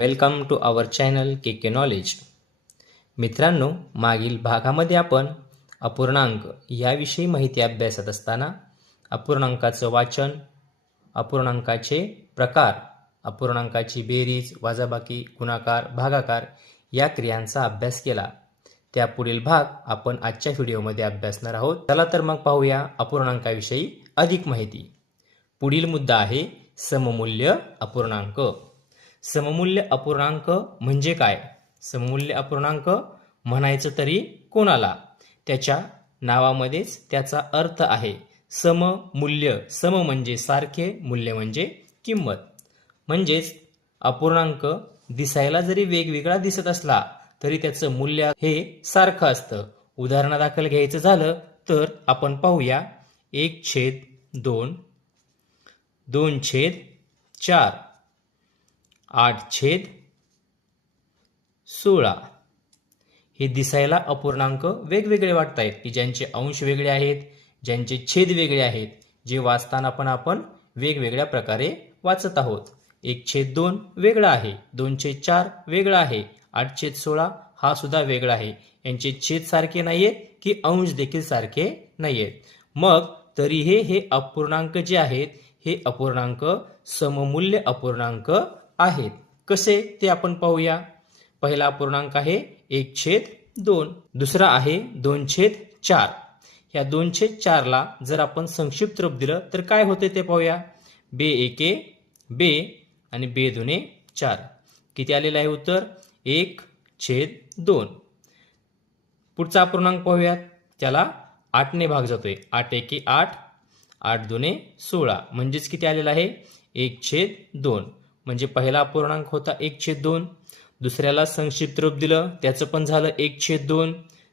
Welcome to our channel K knowledge. मित्रांनो, मागील भागामध्ये आपण अपूर्णांक याविषयी माहिती अभ्यासत असताना अपूर्णांकाचं वाचन, अपूर्णांकाचे प्रकार, अपूर्णांकाची बेरीज, वजाबाकी, गुणाकार, भागाकार या क्रियांचा अभ्यास केला. त्यापुढील भाग आपण आजच्या व्हिडिओमध्ये अभ्यासणार आहोत. चला तर मग पाहूया अपूर्णांकाविषयी अधिक माहिती. पुढील मुद्दा आहे सममूल्य अपूर्णांक. सममूल्य अपूर्णांक म्हणजे काय? सममूल्य अपूर्णांक म्हणायचं तरी कोणाला? त्याच्या नावामध्येच त्याचा अर्थ आहे. सममूल्य. सम म्हणजे सारखे, मूल्य म्हणजे किंमत. म्हणजेच अपूर्णांक दिसायला जरी वेगवेगळा दिसत असला तरी त्याचं मूल्य हे सारखं असतं. उदाहरणादाखल घ्यायचं झालं तर आपण पाहूया 1/2, 2/4, 8/16. हे दिसायला अपूर्णांक वेगवेगळे वाटत आहेत की ज्यांचे अंश वेगळे आहेत, ज्यांचे छेद वेगळे आहेत, जे वाचताना पण आपण वेगवेगळ्या प्रकारे वाचत आहोत. 1/2 वेगळा आहे, 2/4 वेगळा आहे, 8/16 हा सुद्धा वेगळा आहे. यांचे छेद सारखे नाहीयेत की अंश देखील सारखे नाहीयेत. मग तरीही हे अपूर्णांक जे आहेत हे अपूर्णांक सममूल्य अपूर्णांक आहेत. कसे ते आपण पाहूया. पहिला अपूर्णांक आहे 1/2, दुसरा आहे 2/4. या 2/4 ला जर आपण संक्षिप्त रूप दिलं तर काय होते ते पाहूया. बे एके बे आणि बे दुने 4. किती आलेलं आहे उत्तर? 1/2. पुढचा अपूर्णांक पाहूयात. त्याला 8 ने भाग जातोय. 8 एके 8, 8 दुने 16. म्हणजेच किती आलेलं आहे? 1/2. म्हणजे पहिला अपूर्णांक होता 1/2. दुसऱ्याला संक्षिप्त रूप दिलं त्याचं पण झालं 1/2.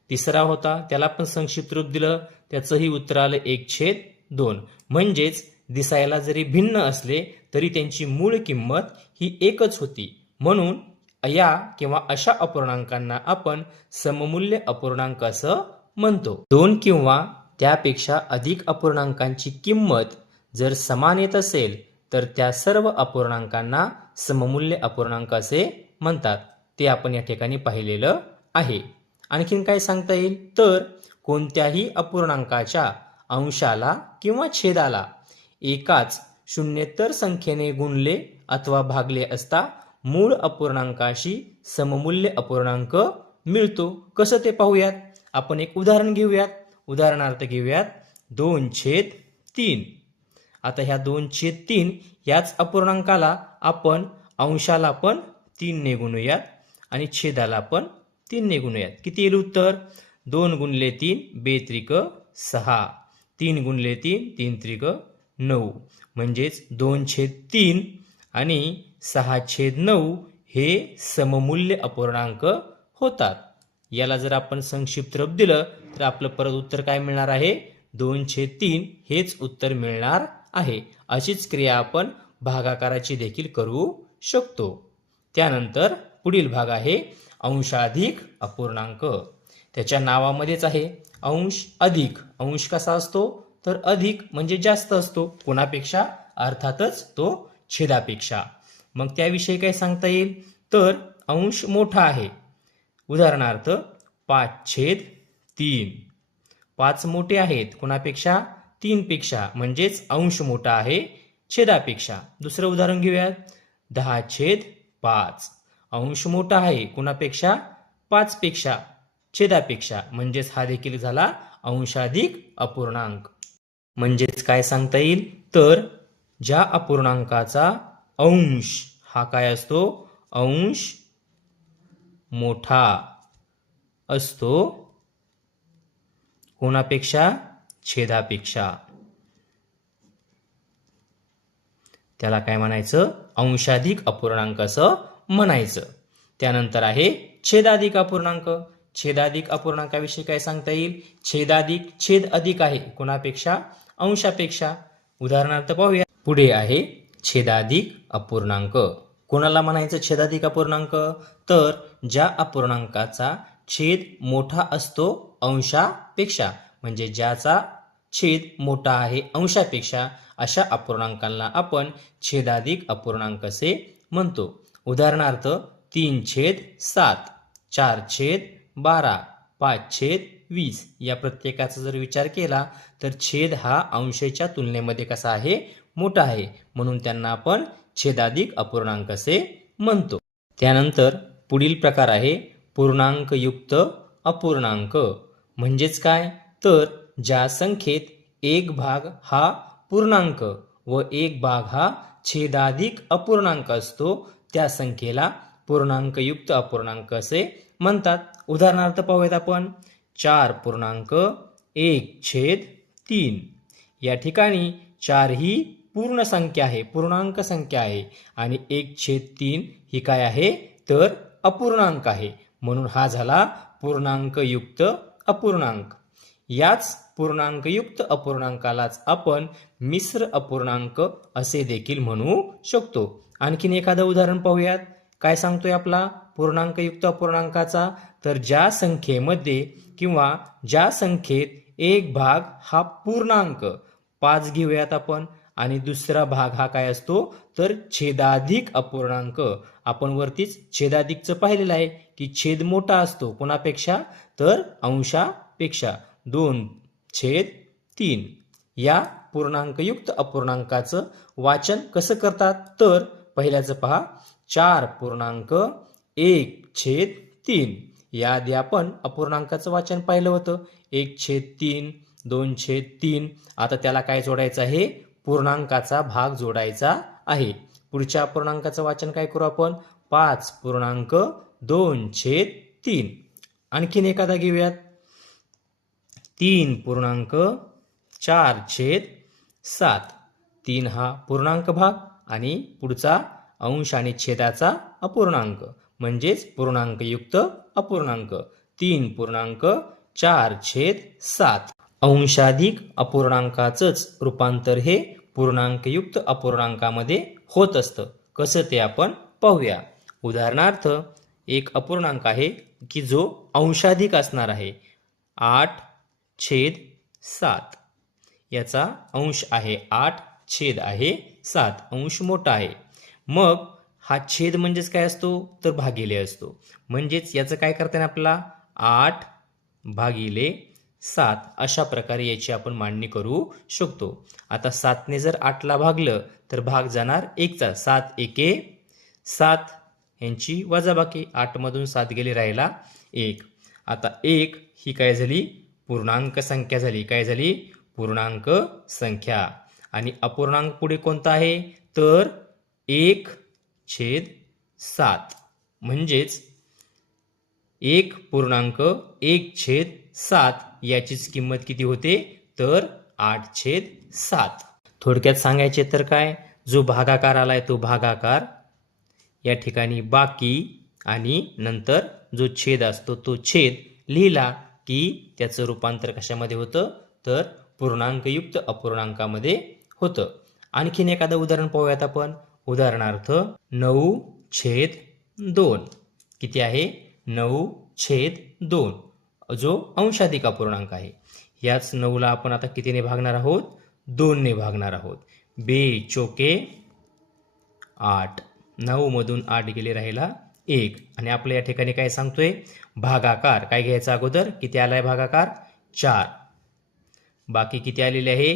तिसरा होता त्याला पण संक्षिप्त रूप दिलं त्याचंही उत्तर आलं 1/2. म्हणजेच दिसायला जरी भिन्न असले तरी त्यांची मूळ किंमत ही एकच होती. म्हणून या किंवा अशा अपूर्णांकांना आपण सममूल्य अपूर्णांक असं म्हणतो. दोन किंवा त्यापेक्षा अधिक अपूर्णांकांची किंमत जर समान येत असेल तर त्या सर्व अपूर्णांकांना सममूल्य अपूर्णांक असे म्हणतात. ते आपण या ठिकाणी पाहिलेलं आहे. आणखीन काय सांगता येईल तर कोणत्याही अपूर्णांकाच्या अंशाला किंवा छेदाला एकाच शून्येतर संख्येने गुणले अथवा भागले असता मूळ अपूर्णांकाशी सममूल्य अपूर्णांक मिळतो. कसं ते पाहूयात. आपण एक उदाहरण घेऊयात. उदाहरणार्थ घेऊयात 2/3. आता ह्या 2/3 याच अपूर्णांकाला आपण अंशाला पण 3 ने गुणूयात आणि छेदाला पण 3 ने गुणूयात. किती येईल उत्तर? 2 गुणले 3 बेत्रिक 6, 3 गुणले 3 3 त्रिक 9. म्हणजेच 2/3 आणि 6/9 हे सममूल्य अपूर्णांक होतात. याला जर आपण संक्षिप्त रूप दिलं तर आपलं परत उत्तर काय मिळणार आहे? 2/3 हेच उत्तर मिळणार आहे. अशीच क्रिया आपण भागाकाराची देखील करू शकतो. त्यानंतर पुढील भाग आहे अंशाधिक अपूर्णांक. त्याच्या नावामध्येच आहे अंश अधिक. अंश कसा असतो तर अधिक म्हणजे जास्त असतो. कोणापेक्षा? अर्थातच तो छेदापेक्षा. मग त्याविषयी काय सांगता येईल तर अंश मोठा आहे. उदाहरणार्थ 5/3. 5 मोठे आहेत कोणापेक्षा? 3 पेक्षा. म्हणजेच अंश मोठा आहे छेदापेक्षा. दुसरं उदाहरण घेऊयात 10/5. अंश मोठा आहे कोणापेक्षा? 5 पेक्षा, छेदापेक्षा. म्हणजेच हा देखील झाला अंशाधिक अपूर्णांक. म्हणजेच काय सांगता येईल तर ज्या अपूर्णांकाचा अंश हा काय असतो? अंश मोठा असतो कोणापेक्षा? छेदापेक्षा. त्याला काय म्हणायचं? अंशाधिक अपूर्णांक असं म्हणायचं. त्यानंतर आहे छेदाधिक अपूर्णांक. छेदाधिक अपूर्णांकाविषयी काय सांगता येईल? छेदाधिक छेद अधिक आहे कोणापेक्षा? अंशापेक्षा. उदाहरणार्थ पाहूया. पुढे आहे छेदाधिक अपूर्णांक. कोणाला म्हणायचं छेदाधिक अपूर्णांक? तर ज्या अपूर्णांकाचा छेद मोठा असतो अंशापेक्षा. म्हणजे ज्याचा छेद मोठा आहे अंशापेक्षा अशा अपूर्णांकांना आपण छेदाधिक अपूर्णांक असे म्हणतो. उदाहरणार्थ 3/7, 4/12, 5/20 या प्रत्येकाचा जर विचार केला तर छेद हा अंशाच्या तुलनेमध्ये कसा आहे, मोठा आहे, म्हणून त्यांना आपण छेदाधिक अपूर्णांक असे म्हणतो. त्यानंतर पुढील प्रकार आहे पूर्णांकयुक्त अपूर्णांक. म्हणजेच काय, तर ज्या संख्येत एक भाग हा पूर्णांक व एक भाग हा छेदाधिक अपूर्णांक असतो त्या संख्येला पूर्णांकयुक्त अपूर्णांक असे म्हणतात. उदाहरणार्थ पाहूयात आपण 4.1/3. या ठिकाणी 4 ही पूर्ण संख्या आहे, पूर्णांक संख्या आहे आणि 1/3 ही काय आहे, तर अपूर्णांक आहे, म्हणून हा झाला पूर्णांकयुक्त अपूर्णांक. याच पूर्णांकयुक्त अपूर्णांकालाच आपण मिश्र अपूर्णांक असे देखील म्हणू शकतो. आणखीन एखादं उदाहरण पाहूयात. काय सांगतोय आपला पूर्णांकयुक्त अपूर्णांकाचा, तर ज्या संख्येमध्ये किंवा ज्या संख्येत एक भाग हा पूर्णांक 5 घेऊयात आपण आणि दुसरा भाग हा काय असतो, तर छेदाधिक अपूर्णांक. आपण वरतीच छेदाधिकचं पाहिलेलं आहे की छेद मोठा असतो कोणापेक्षा, तर अंशापेक्षा. 2/3 या पूर्णांकयुक्त अपूर्णांकाचं वाचन कसं करतात, तर पहिल्याचं पहा 4.1/3. याआधी आपण अपूर्णांकाचं वाचन पाहिलं होतं 1/3, 2/3. आता त्याला काय जोडायचं आहे, पूर्णांकाचा भाग जोडायचा आहे. पुढच्या अपूर्णांकाचं वाचन काय करू आपण, 5.2/3. आणखीन एखादा घेऊयात 3.4/7. 3 हा पूर्णांक भाग आणि पुढचा अंश आणि छेदाचा अपूर्णांक म्हणजेच पूर्णांकयुक्त अपूर्णांक 3.4/7. अंशाधिक अपूर्णांकाचंच रूपांतर हे पूर्णांकयुक्त अपूर्णांकामध्ये होत असतं. कसं ते आपण पाहूया. उदाहरणार्थ एक अपूर्णांक आहे की जो अंशाधिक असणार आहे 8/7. याचा अंश आहे 8, छेद आहे 7, अंश मोठा आहे. मग हा छेद म्हणजेच काय असतो, तर भागिले असतो. म्हणजेच याचं काय करता येईल आपल्याला 8/7 अशा प्रकारे याची आपण मांडणी करू शकतो. आता 7ने जर 8ला भागलं तर भाग जाणार 1चा. 7 एके 7, यांची वजाबाकी. 8 मधून 7 गेले, राहिला 1. आता 1 ही काय झाली, पूर्णांक संख्या झाली. काय झाली, पूर्णांक संख्या. आणि अपूर्णांक पुढे कोणता आहे, तर 1/7. म्हणजेच 1.1/7 याचीच किंमत किती होते, तर 8/7. थोडक्यात सांगायचे तर काय, जो भागाकार आलाय तो भागाकार, या ठिकाणी बाकी आणि नंतर जो छेद असतो तो छेद लिहिला की त्याचं रूपांतर कशामध्ये होतं, तर पूर्णांकयुक्त अपूर्णांकामध्ये होतं. आणखीन एखादं उदाहरण पाहूयात आपण. उदाहरणार्थ 9/2. किती आहे, 9/2, जो अंशाधिक अपूर्णांक आहे. याच 9ला आपण आता कितीने भागणार आहोत, 2ने भागणार आहोत. 2 चोके 8, 9 मधून 8 गेले, राहिला 1. आणि आपल्या या ठिकाणी काय सांगतोय, भागाकार काय घ्यायचा अगोदर, किती आलाय भागाकार 4, बाकी किती आलेले आहे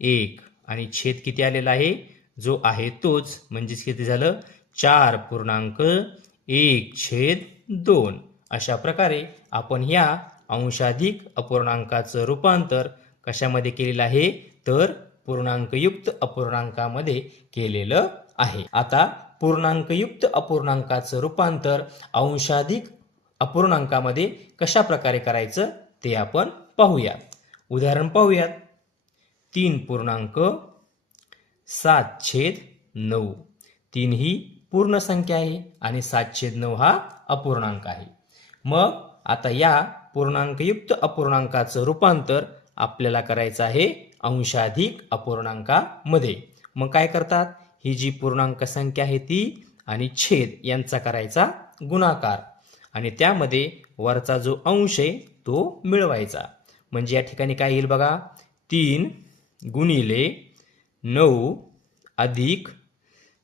1 आणि छेद किती आलेला आहे, जो आहे तोच. म्हणजेच किती झालं 4.1/2. अशा प्रकारे आपण ह्या अंशाधिक अपूर्णांकाचं रूपांतर कशामध्ये केलेलं आहे, तर पूर्णांकयुक्त अपूर्णांकामध्ये केलेलं आहे. आता पूर्णांकयुक्त अपूर्णांकाचं रूपांतर अंशाधिक अपूर्णांकामध्ये कशा प्रकारे करायचं ते आपण पाहूया. उदाहरण पाहूयात. 3.7/9. 3 ही पूर्ण संख्या आहे आणि 7/9 हा अपूर्णांक आहे. मग आता या पूर्णांकयुक्त अपूर्णांकाचं रूपांतर आपल्याला करायचं आहे अंशाधिक अपूर्णांकामध्ये. मग काय करतात, ही जी पूर्णांक संख्या आहे ती आणि छेद यांचा करायचा गुणाकार आणि त्यामध्ये वरचा जो अंश आहे तो मिळवायचा. म्हणजे या ठिकाणी काय येईल बघा, 3 × 9 +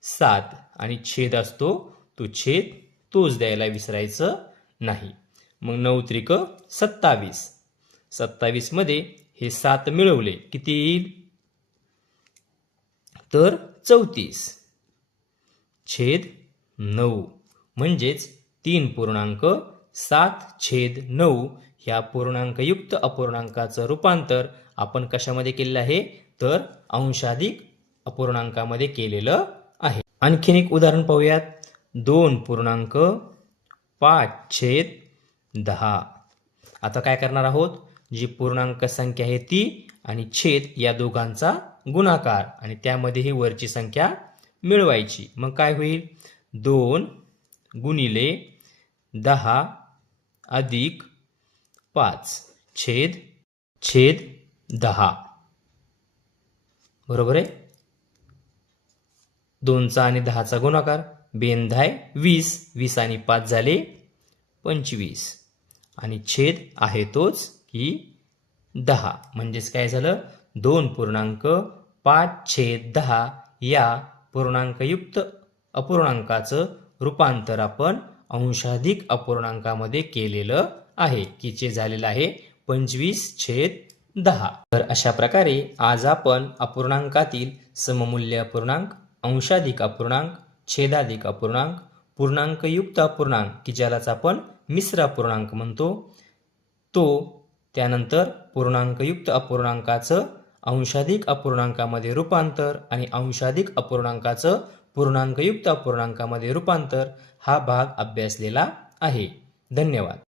7 आणि छेद असतो तो छेद तोच द्यायला विसरायचं नाही. मग 9 त्रिक 27. 27 मध्ये हे 7 मिळवले किती येईल? तर 34 छेद 9 म्हणजेच 3.7/9 ह्या पूर्णांकयुक्त अपूर्णांकाचं रूपांतर आपण कशामध्ये केलेलं आहे? तर अंशाधिक अपूर्णांकामध्ये केलेलं आहे. आणखीन एक उदाहरण पाहूयात. 2.5/10. आता काय करणार आहोत? जी पूर्णांक संख्या आहे ती आणि छेद या दोघांचा गुणाकार आणि त्यामध्ये ही वरची संख्या मिळवायची. मग काय होईल? 2 गुणिले 10 अधिक 5 छेद 10. बरोबर आहे. 2चा आणि 10चा गुणाकार 20 20 आणि 5 झाले 25 आणि छेद आहे तोच की 10. म्हणजेच काय झालं? 2.5/10 या पूर्णांकयुक्त अपूर्णांकाचं रूपांतर आपण अंशाधिक अपूर्णांकामध्ये केलेलं आहे की जे झालेलं आहे 25/10. तर अशा प्रकारे आज आपण अपूर्णांकातील सममूल्य अपूर्णांक, अंशाधिक अपूर्णांक, छेदाधिक अपूर्णांक, पूर्णांकयुक्त अपूर्णांक की ज्यालाच आपण मिश्र अपूर्णांक म्हणतो तो, त्यानंतर पूर्णांकयुक्त अपूर्णांकाचं अंशाधिक अपूर्णांकामध्ये रूपांतर आणि अंशाधिक अपूर्णांकाचं पूर्णांकयुक्त अपूर्णांकामध्ये रूपांतर हा भाग अभ्यासलेला आहे. धन्यवाद.